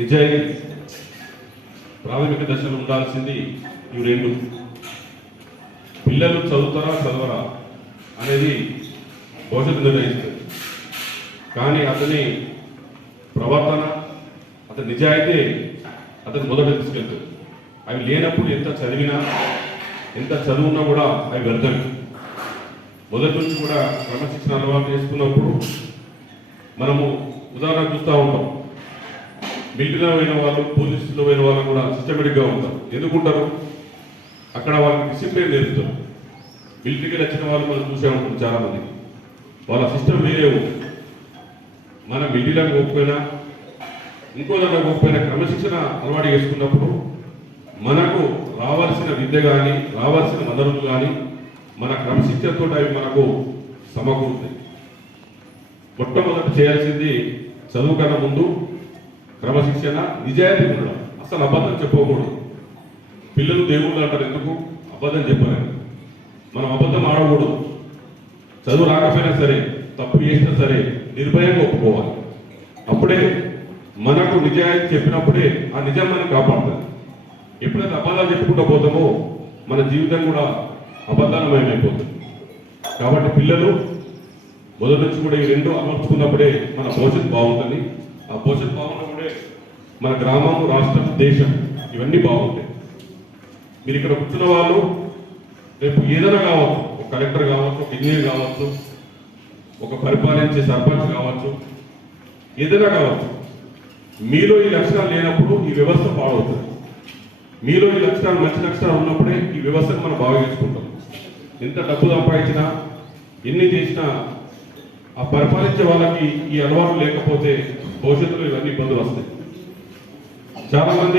నిజాయితీ ప్రాథమిక దశలో ఉండాల్సింది ఇవి రెండు. పిల్లలు చదువుతారా చదవరా అనేది భవిష్యత్తు నిర్ణయిస్తుంది. కానీ అతని ప్రవర్తన, అతని నిజాయితీ అతను మొదట తీసుకెళ్తుంది. అవి లేనప్పుడు ఎంత చదివినా ఎంత చదువున్నా కూడా అవి వ్యర్థమే. మొదటి నుంచి కూడా క్రమశిక్షణ అలవాటు చేసుకున్నప్పుడు మనము ఉదాహరణ చూస్తూ ఉంటాం. మిలిటరీలో పోయిన వాళ్ళు, పోలీసులో పోయిన వాళ్ళు కూడా సిస్టమేటిక్గా ఉంటారు. ఎందుకుంటారు? అక్కడ వాళ్ళకి డిసిప్లిన్ నేర్పుతారు. మిలిటరీకి వచ్చిన వాళ్ళు మనం చూసే ఉంటాం చాలామంది. వాళ్ళ సిస్టమ్ వేరే ఉంటుంది. మన మిలిటరీలకు పోకపోయినా ఇంకో దాంట్లో పోకపోయినా క్రమశిక్షణ అలవాటు చేసుకున్నప్పుడు మనకు రావాల్సిన విద్య కానీ రావాల్సిన వనరులు కానీ మన క్రమశిక్షణతో అవి మనకు సమకూరుతాయి. మొట్టమొదటి చేయాల్సింది చదువు కన్నా ముందు క్రమశిక్షణ, నిజాయితీ ఉండడం. అసలు అబద్ధం చెప్పకూడదు. పిల్లలు దేవుళ్ళు అంటారు. ఎందుకు అబద్ధం చెప్పారు? మనం అబద్ధం ఆడకూడదు. చదువు రాకపోయినా సరే, తప్పు చేసినా సరే నిర్భయంగా ఒప్పుకోవాలి. అప్పుడే మనకు నిజాయితీ చెప్పినప్పుడే ఆ నిజం మనకు కాపాడుతుంది. ఎప్పుడైతే అబద్ధాలు చెప్పుకుంటూ పోతామో మన జీవితం కూడా అబద్ధాలమయమైపోతుంది. కాబట్టి పిల్లలు మొదటి నుంచి కూడా ఈ రెండు అమర్చుకున్నప్పుడే మన భవిష్యత్తు బాగుంటుంది. ఆ భవిష్యత్తు బాగున్నప్పుడే మన గ్రామం, రాష్ట్రం, దేశం ఇవన్నీ బాగుంటాయి. మీరు ఇక్కడ కూర్చున్న వాళ్ళు రేపు ఏదైనా కావచ్చు, ఒక కలెక్టర్ కావచ్చు, ఒక ఇంజనీర్ కావచ్చు, ఒక పరిపాలించే సర్పంచ్ కావచ్చు, ఏదైనా కావచ్చు. మీలో ఈ లక్షణాలు లేనప్పుడు ఈ వ్యవస్థ పాడవుతుంది. మీలో ఈ లక్షణాలు, మంచి లక్షణాలు ఉన్నప్పుడే ఈ వ్యవస్థను మనం బాగా చేసుకుంటాం. ఎంత డబ్బు సంపాదించినా, ఎన్ని చేసినా ఆ పరిపాలించే వాళ్ళకి ఈ అలవాటు లేకపోతే భవిష్యత్తులో ఇవన్నీ ఇబ్బందులు వస్తాయి. చాలామంది